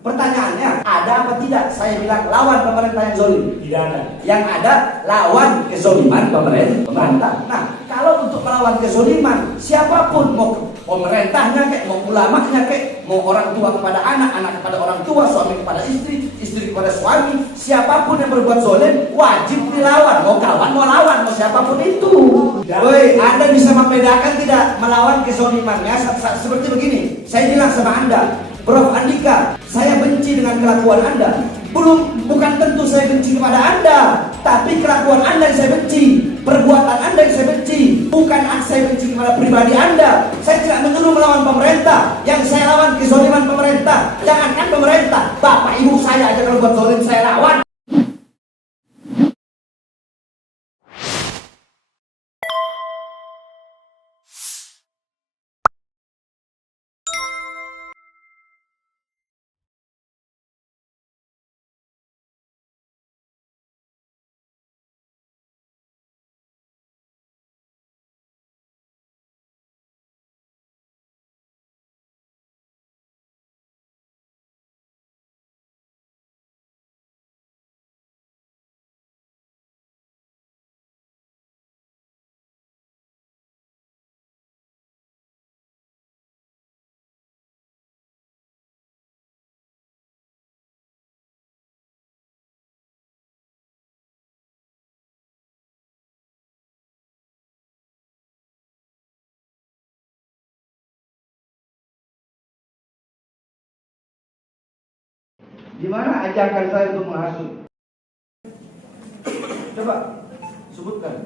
Pertanyaannya, ada apa tidak saya bilang lawan pemerintah yang zolim? Tidak ada. Yang ada lawan kezoliman pemerintah. Nah, kalau untuk melawan kezoliman, siapapun, mau pemerintahnya kek, mau ulamanya kek, mau orang tua kepada anak, anak kepada orang tua, suami kepada istri, istri kepada suami, siapapun yang berbuat zolim wajib dilawan. Mau kawan, mau lawan, mau siapapun itu. Woi, Anda bisa membedakan tidak melawan kezolimannya? Seperti begini, saya bilang sama Anda, Prof. Andika, saya benci dengan kelakuan Anda. Bukan tentu saya benci kepada Anda, tapi kelakuan Anda yang saya benci, perbuatan Anda yang saya benci. Bukan saya benci kepada pribadi Anda. Saya tidak menyuruh melawan pemerintah. Yang saya lawan kezoliman pemerintah. Jangankan pemerintah, bapak ibu saya aja kalau buat zolim saya lawan. Di mana ajakan saya untuk menghasut? Coba sebutkan.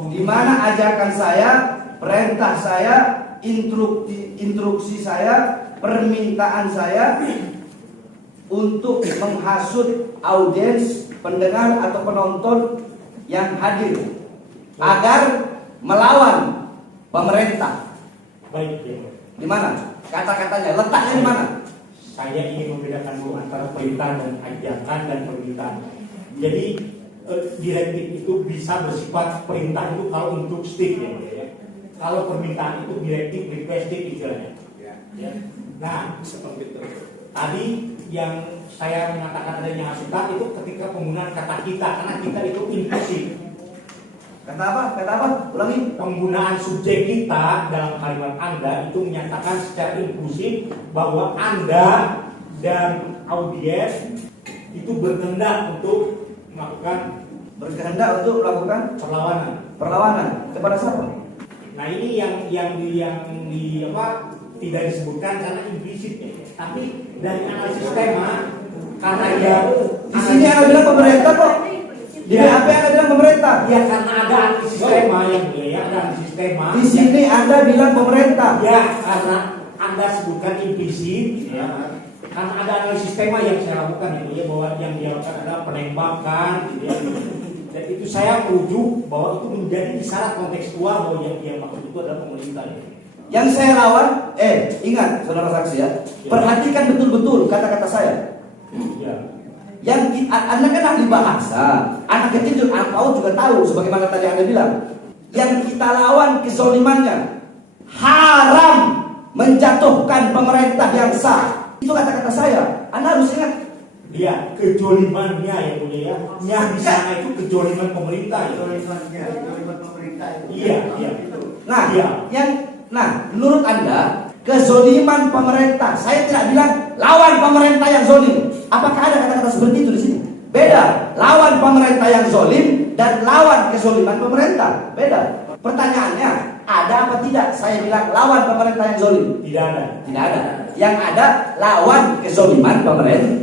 Di mana ajakan saya, perintah saya, instruksi saya, permintaan saya untuk menghasut audiens, pendengar atau penonton yang hadir agar melawan pemerintah. Baik, ya. Di mana? Kata-katanya, letaknya di mana? Saya ingin membedakan dulu antara perintah dan ajakan dan permintaan. Jadi direktif itu bisa bersifat perintah itu kalau untuk stick ya. Kalau permintaan itu direktif requested istilahnya. Ya. Nah, tadi yang saya mengatakan adanya hasutan itu ketika penggunaan kata kita, karena kita itu inklusif. Kata apa? Kata apa? Ulangi. Penggunaan subjek kita dalam kalimat Anda itu menyatakan secara inklusif bahwa Anda dan audiens itu berkehendak untuk melakukan perlawanan kepada siapa? Nah, ini yang tidak disebutkan karena implisit ya. Tapi dari analisis tema karena ya di sini ada bilang pemerintah kok. Di BAP Anda bilang pemerintah. Ya karena ada analisis tema yang mulia ya, ada analisis tema. Di sini Anda bilang pemerintah. Ya karena Anda sebutkan implisit ya. Karena ada analisis tema yang saya lakukan ya mulia, bahwa yang dilakukan adalah penembakan gitu ya. Dan itu saya merujuk bahwa itu menjadi isyarat kontekstual bahwa yang dia maksud itu adalah pemerintah ya. Yang saya lawan, ingat saudara saksi ya, perhatikan betul-betul kata-kata saya. Ya. Yang Anda kan ahli bahasa, anak kecil juga, anak PAUD juga tahu, sebagaimana tadi Anda bilang. Yang kita lawan kezolimannya, haram menjatuhkan pemerintah yang sah. Itu kata-kata saya. Anda harus ingat. Dia kejolimannya ya mulia ya. Yang di sana itu kejoliman pemerintah ya. Kejoliman pemerintah itu. Iya. Nah, Iya. Menurut Anda kezoliman pemerintah, saya tidak bilang lawan pemerintah yang zolim. Apakah ada kata-kata seperti itu di sini? Beda. Lawan pemerintah yang zolim dan lawan kezoliman pemerintah. Beda. Pertanyaannya, ada apa tidak saya bilang lawan pemerintah yang zolim? Tidak ada. Tidak ada. Yang ada lawan kezoliman pemerintah.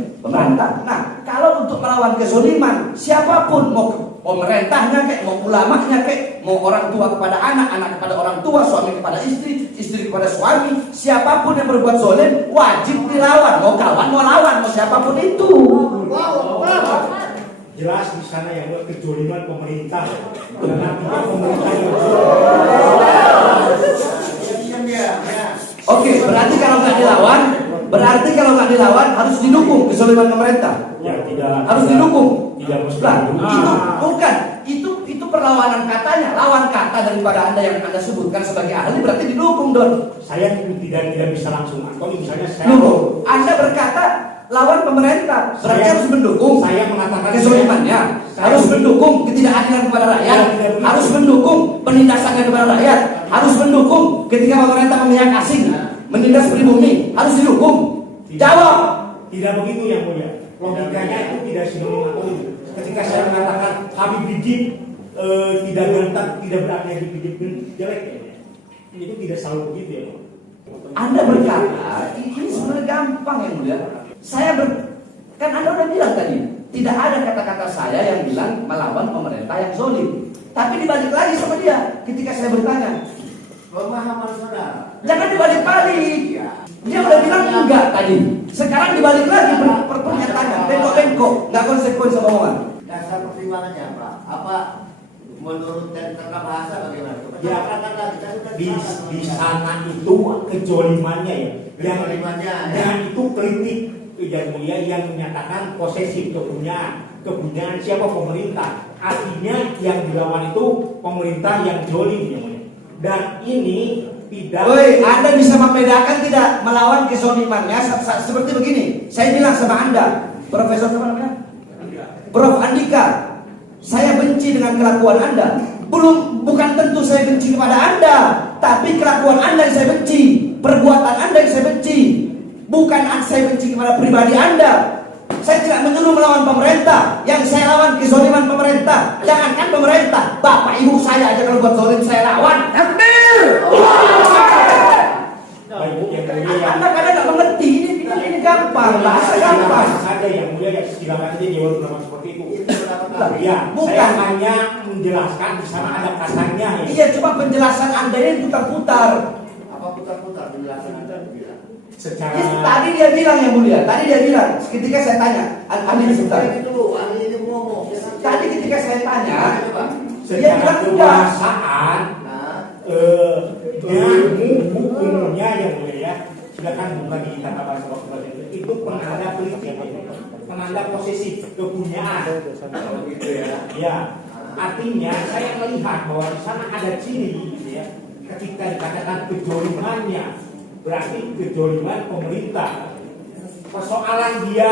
Nah, kalau untuk melawan kezoliman, siapapun, mau pemerintahnya kek, mau ulamanya kek, mau orang tua kepada anak, anak kepada orang tua, suami kepada istri, istri kepada suami, siapapun yang berbuat zolim wajib dilawan. Mau kawan, mau lawan, mau siapapun itu. Jelas di sana yang buat kejoliman pemerintah. Karena tidak pemerintah yang Oke, berarti kalau nggak dilawan harus didukung kezoliman pemerintah. Ya tidak. Harus didukung. Tidak mesti. Lah, itu bukan. Itu Itu perlawanan katanya, lawan kata daripada Anda yang Anda sebutkan sebagai ahli berarti didukung, Don. Saya tidak bisa langsung Antoni, misalnya saya Anda berkata lawan pemerintah, berarti Saya- harus mendukung saya mengatakan kezalimannya, harus mendukung ketidakadilan kepada rakyat, harus mendukung penindasannya kepada rakyat, harus mendukung ketika pemerintah memihak asing, menindas pribumi, harus didukung. Jawab. tidak begitu yang mulia. Logikanya itu tidak sinonim atau itu. Ketika saya mengatakan Habib Rizik tidak ganteng, tidak berarti Habib Rizik jelek ya. Itu tidak selalu begitu ya. Anda berkata ini sebenarnya gampang yang mulia. Kan Anda udah bilang tadi, tidak ada kata-kata saya yang bilang melawan pemerintah yang zalim. Tapi dibalik lagi sama dia ketika saya bertanya. Pemahaman saudara. Jangan dibalik-balik. Dia udah bilang enggak tadi. Sekarang dibalik lagi pernyataannya. Bengkok-bengkok, nggak konsekuen sama omongan. Dasar pertimbangannya apa? Apa menurut tentara bahasa bagaimana? Ya, Katakanlah kita sudah Di sana itu kejolimannya ya. Kezalimannya, ya. Yang itu kritik yang mulia yang menyatakan posesif kepunyaan siapa pemerintah. Artinya yang dilawan itu pemerintah yang jolim ya mulia. Dan ini tidak. Woi, Anda bisa membedakan tidak melawan kezalimannya seperti begini. Saya bilang sama Anda, Profesor apa namanya? Prof Andika, saya benci dengan kelakuan Anda. Bukan tentu saya benci kepada Anda, tapi kelakuan Anda yang saya benci, perbuatan Anda yang saya benci. Bukan saya benci kepada pribadi Anda. Saya tidak menyuruh melawan pemerintah. Yang saya lawan kezaliman pemerintah. Jangankan pemerintah, bapak ibu saya aja kalau buat zalim saya lawan. Takbir! Baik, yang mulia Anda kadang nggak mengerti ini gampang, bahasa gampang. saja yang mulia yang silakan aja jawab pendapat seperti itu. Itu pendapat Ya, Bukan. saya hanya menjelaskan di sana ada kasarnya ya. Iya, cuma penjelasan Anda ini putar-putar. apa putar-putar penjelasan Anda bilang. Secara Ya, tadi dia bilang yang mulia, tadi dia bilang ketika saya tanya, ahli sebentar. Ini dulu, ahli ini ngomong. Tadi ketika saya tanya, dia secara bilang enggak. kekuasaan Nah, hukumnya yang mulia ya, silakan buka di tata bahasa waktu itu penanda politik, penanda posesif kepunyaan. begitu ya. Ya, artinya saya melihat bahwa di sana ada ciri gitu ya, ketika dikatakan kejolimannya berarti kejoliman pemerintah. Persoalan dia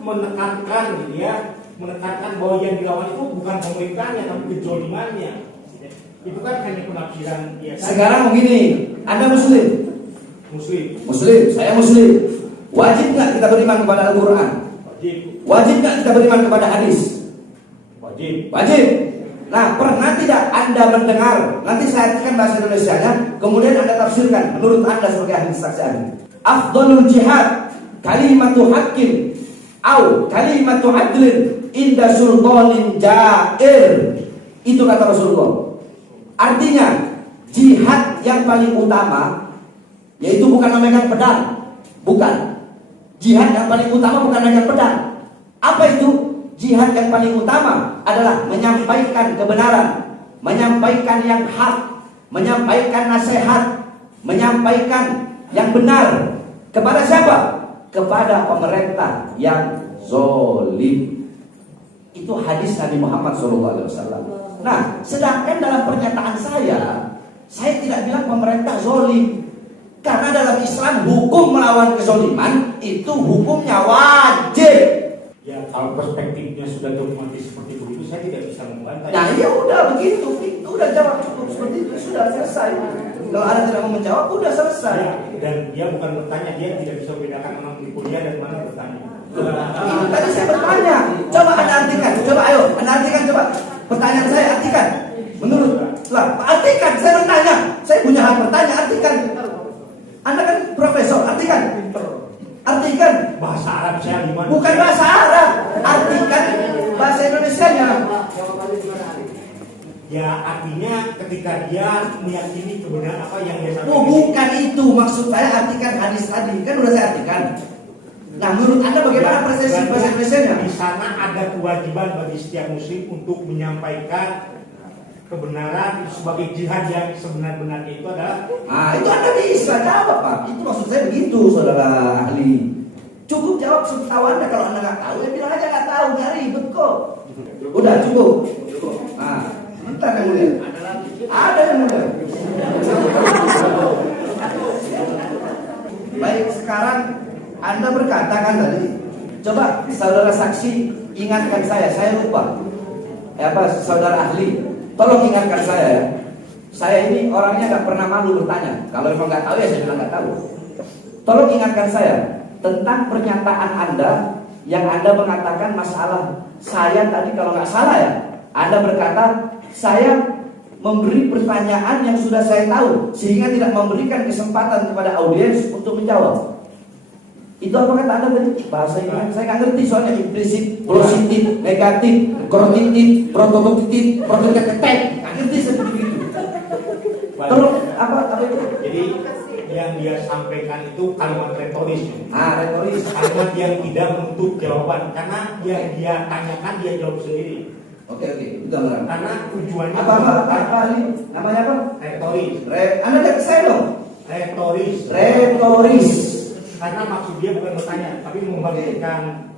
menekankan gitu ya, menekankan bahwa yang dilawan itu bukan pemerintahnya tapi kejolimannya. Itu kan hanya penafsiran dia. Sekarang begini, Anda Muslim, saya Muslim. Wajib nggak kita beriman kepada Al-Quran? Wajib. Wajib nggak kita beriman kepada hadis? Wajib. Wajib. Nah, pernah tidak Anda mendengar? Nanti saya artikan bahasa Indonesianya, kemudian Anda tafsirkan menurut Anda sebagai ahli saksi ahli. Afdhalul jihad kalimatu haqqin au kalimatu adlin inda sultanin jair. Itu kata Rasulullah. Artinya, jihad yang paling utama yaitu bukan memegang pedang. Bukan. Jihad yang paling utama bukan memegang pedang. Apa itu? Jihad yang paling utama adalah menyampaikan kebenaran, menyampaikan yang hak, menyampaikan nasihat, menyampaikan yang benar. Kepada siapa? Kepada pemerintah yang zolim. Itu hadis Nabi Muhammad SAW. Nah, sedangkan dalam pernyataan saya tidak bilang pemerintah zolim. Karena dalam Islam hukum melawan kezoliman itu hukumnya wajib. Ya, kalau perspektifnya sudah dogmatis seperti itu, saya tidak bisa membantah. Nah, ya udah begitu, udah jawab cukup seperti itu, sudah selesai. Kalau Anda tidak mau menjawab, udah selesai. Ya, dan dia bukan bertanya, dia tidak bisa membedakan mana kuliah dan mana bertanya. Itu tadi saya bertanya. Coba Anda artikan, coba ayo, Anda artikan coba. Pertanyaan saya artikan. Menurut, artikan. Saya bertanya, saya punya hak bertanya, artikan. Anda kan profesor, artikan. Artikan. Bahasa Arab saya gimana? Bukan bahasa Arab, artikan bahasa Indonesianya. Jawabannya gimana hari? Ya, artinya ketika dia meyakini kebenaran apa yang dia sampaikan. Oh, bukan itu maksud saya, artikan hadis tadi. Kan udah saya artikan. Nah, menurut Anda bagaimana persepsi bahasa Indonesianya? Di sana ada kewajiban bagi setiap muslim untuk menyampaikan kebenaran sebagai jihad yang sebenar-benarnya itu adalah. Nah, itu Anda bisa jawab, Pak. Itu maksud saya begitu, saudara ahli. Cukup jawab tahu Anda. Kalau Anda nggak tahu, ya bilang aja nggak tahu, nggak ribet kok. Udah cukup. Nah, Bentar yang mulia. Ada yang mulia. Baik, sekarang Anda berkata kan tadi. Coba saudara saksi ingatkan saya lupa. Saudara ahli, tolong ingatkan saya ya. Saya ini orangnya nggak pernah malu bertanya. Kalau memang nggak tahu ya saya bilang nggak tahu. Tolong ingatkan saya tentang pernyataan Anda yang Anda mengatakan masalah saya tadi kalau nggak salah ya. Anda berkata saya memberi pertanyaan yang sudah saya tahu sehingga tidak memberikan kesempatan kepada audiens untuk menjawab. Itu apa kata Anda tadi? Bahasa ini saya nggak ngerti soalnya implisit, positif, negatif, korotitif, prototitif, prototitif, nggak ngerti seperti itu. Tolong apa itu? Jadi yang dia sampaikan itu kalimat retoris. Retoris. Kalimat yang tidak untuk jawaban karena yang dia tanyakan dia jawab sendiri. Oke, udah. Karena tujuannya apa ini? Namanya apa? Retoris. Anda lihat saya dong. Retoris. Karena maksud dia bukan bertanya, tapi membangkitkan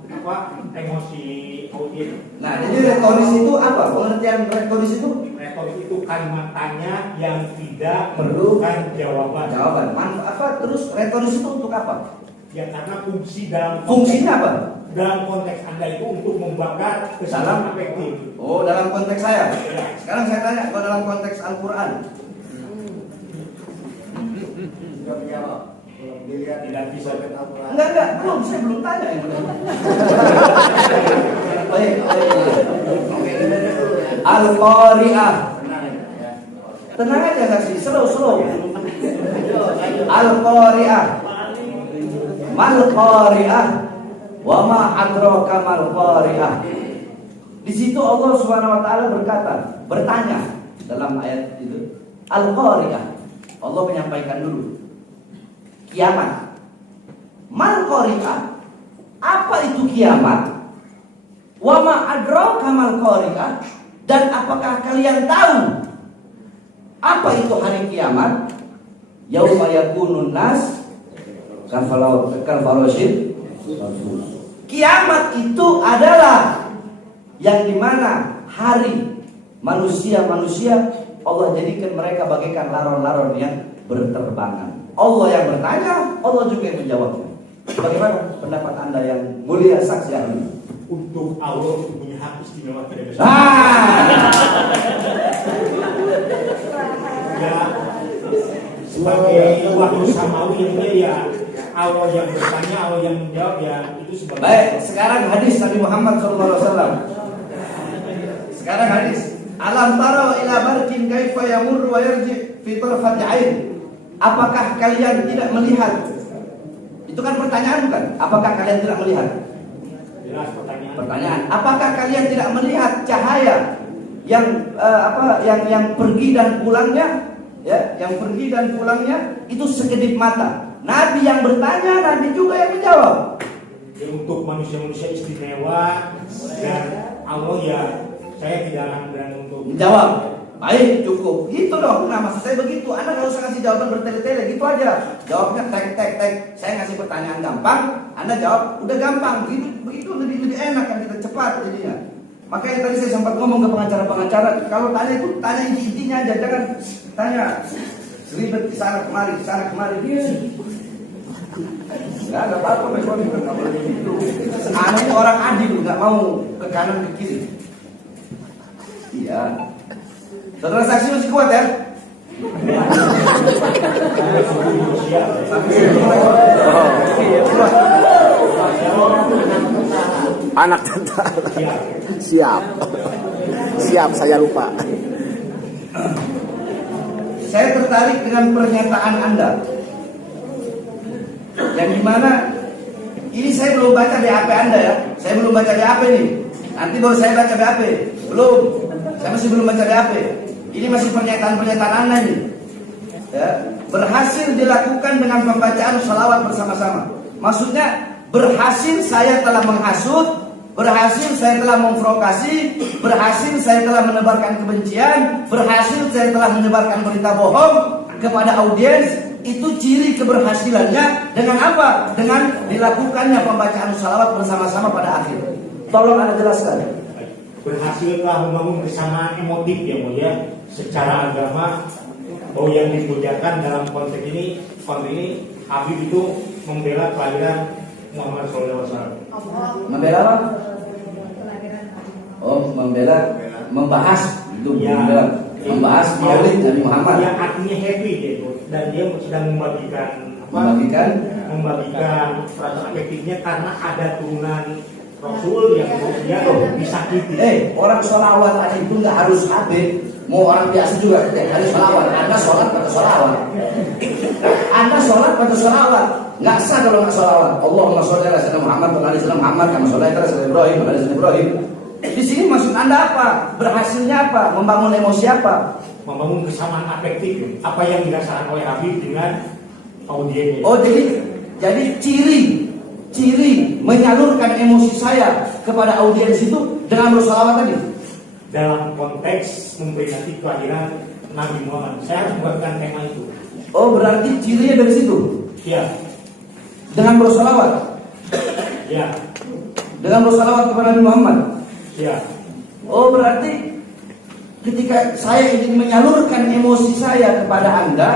emosi audiens. Nah, jadi retoris itu apa? Pengertian retoris itu? Retoris itu kalimat tanya yang tidak perlukan jawaban. Terus retoris itu untuk apa? Ya karena fungsinya apa? Dalam konteks Anda itu untuk membakar kesalahan afektif. Oh, dalam konteks saya. Ya. Sekarang saya tanya, kalau dalam konteks Al-Quran. Sudah menjawab. Belum dilihat Tidak bisa Al-Quran. Enggak, saya belum tanya yang benar. Baik. Al-Qari'ah. Tenang aja saksi, slow. Al-Qari'ah. Mal Qari'ah. Wa ma adraka mal Qari'ah. Di situ Allah Subhanahu wa taala bertanya dalam ayat itu, Al-Qari'ah. Allah menyampaikan dulu kiamat. Mal Qari'ah. Apa itu kiamat? Wa ma adraka mal Qari'ah. Dan apakah kalian tahu apa itu hari kiamat? Yauma yakunun nas kalfarasyid. Kiamat itu adalah yang dimana hari manusia Allah jadikan mereka bagaikan laron-laron yang berterbangan. Allah yang bertanya, Allah juga yang menjawabnya. Bagaimana pendapat Anda yang mulia saksi ahli? Untuk Allah itu punya hak istimewa tidak bisa. Ya, sebagai wahyu samawi yang ya Allah yang bertanya, Allah yang menjawab ya itu sebagai. Baik, sekarang hadis Nabi Muhammad SAW. Sekarang hadis. Alam tara ila barkin kaifa yamurru wa yarji fi tarfati ain. Apakah kalian tidak melihat? Itu kan pertanyaan bukan? Apakah kalian tidak melihat? Jelas Pertanyaan. Apakah kalian tidak melihat cahaya yang yang pergi dan pulangnya? Ya, yang pergi dan pulangnya itu sekedip mata. Nabi yang bertanya, Nabi juga yang menjawab. Ya, untuk manusia-manusia istimewa dan Allah ya saya tidak akan berani untuk menjawab. Baik, cukup. Gitu dong. Nah, maksud saya begitu. Anda nggak usah ngasih jawaban bertele-tele, gitu aja. Jawabnya tek. Saya ngasih pertanyaan gampang, Anda jawab udah gampang. Begitu lebih enak kan, kita cepat jadinya. Makanya tadi saya sempat ngomong ke pengacara-pengacara, kalau tanya itu tanya intinya aja, jangan tanya ribet di sana kemari. Nggak apa-apa, nggak boleh begitu. Anda ini orang adil, nggak mau ke kanan ke kiri. Iya. Saudara saksi masih kuat ya? Anak tentara. Siap, saya lupa. Saya tertarik dengan pernyataan Anda yang dimana ini saya belum baca BAP Anda ya. Saya belum baca BAP nih. Nanti baru saya baca BAP. Belum. Saya masih belum baca BAP. Ini masih pernyataan-pernyataan Anda nih. Ya, berhasil dilakukan dengan pembacaan shalawat bersama-sama. Maksudnya berhasil saya telah menghasut, berhasil saya telah memprovokasi, berhasil saya telah menebarkan kebencian, berhasil saya telah menyebarkan berita bohong kepada audiens. Itu ciri keberhasilannya dengan apa? Dengan dilakukannya pembacaan shalawat bersama-sama pada akhir. Tolong Anda jelaskan. berhasilkah membangun kesamaan emotif ya mulia secara agama bahwa yang dimuliakan dalam konteks ini Habib itu membela kelahiran Muhammad SAW. Membela apa? Oh, membahas itu Ya, membahas Maulid Nabi Muhammad. Yang artinya happy gitu, dan dia sedang membagikan perasaan afektifnya karena ada turunan Rasul yang dia disakiti. Orang sholawat aja itu nggak harus Habib. Mau orang biasa juga harus sholawat. Anda sholat pada sholawat. Anda sholat pada sholawat. Nggak sah kalau nggak sholawat. Allahumma sholli ala sayyidina Muhammad wa ala sayyidina Muhammad kama sholaita ala sayyidina Ibrahim wa ala sayyidina Ibrahim. Di sini maksud Anda apa? Berhasilnya apa? Membangun emosi apa? Membangun kesamaan afektif. Apa yang dirasakan oleh Habib dengan audiennya. Oh, jadi ciri menyalurkan emosi saya kepada audiens itu dengan bersolawat tadi. Dalam konteks memperingati kelahiran Nabi Muhammad, saya harus membuatkan tema itu. Oh, berarti cirinya dari situ. Ya, Dengan bersolawat. ya, Dengan bersolawat kepada Nabi Muhammad. ya. Oh, berarti ketika saya ingin menyalurkan emosi saya kepada Anda,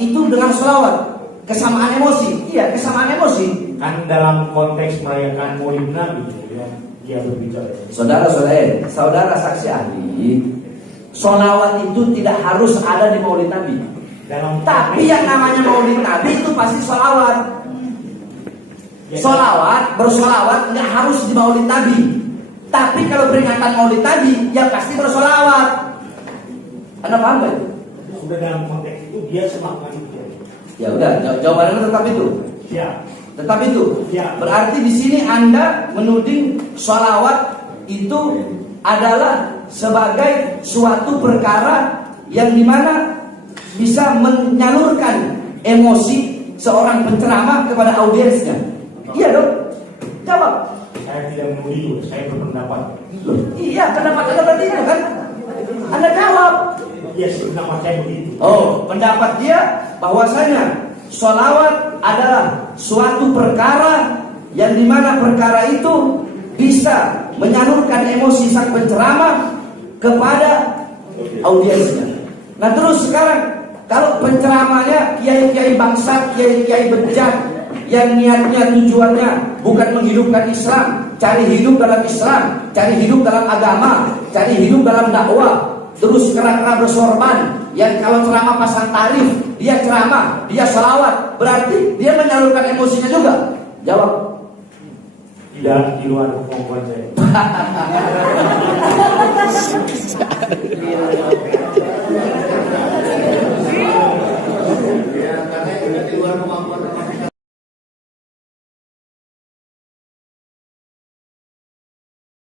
itu dengan sholawat. Kesamaan emosi. Iya, kesamaan emosi. Kan dalam konteks merayakan Maulid Nabi, ya, dia berbicara. Saudara saksi ahli, sholawat itu tidak harus ada di Maulid Nabi. Tapi yang namanya Maulid Nabi itu pasti sholawat. Bersolawat nggak harus di Maulid Nabi. Tapi kalau peringatan Maulid Nabi, ya pasti bersolawat. Anda paham gak? Sudah dalam konteks itu dia semangat itu. Ya udah, jawabannya tetap itu. Ya, Tetap itu. Ya. Berarti di sini Anda menuding sholawat itu adalah sebagai suatu perkara yang dimana bisa menyalurkan emosi seorang penceramah kepada audiensnya. Iya dong. Jawab. saya tidak menuduh itu, saya berpendapat. Iya, pendapat Anda berarti itu kan? Anda jawab. Ya, pendapat saya begitu. Oh, pendapat dia bahwasanya sholawat adalah suatu perkara yang dimana perkara itu bisa menyalurkan emosi sang penceramah kepada audiensnya. Nah terus sekarang kalau penceramahnya kiai-kiai bangsat, kiai-kiai bejat yang niatnya tujuannya bukan menghidupkan Islam, cari hidup dalam Islam, cari hidup dalam agama, cari hidup dalam dakwah, terus kera-kera bersorban yang kalau ceramah pasang tarif, dia ceramah, dia sholawat, berarti dia menyalurkan emosinya juga. Jawab. Tidak di luar kemampuan saya.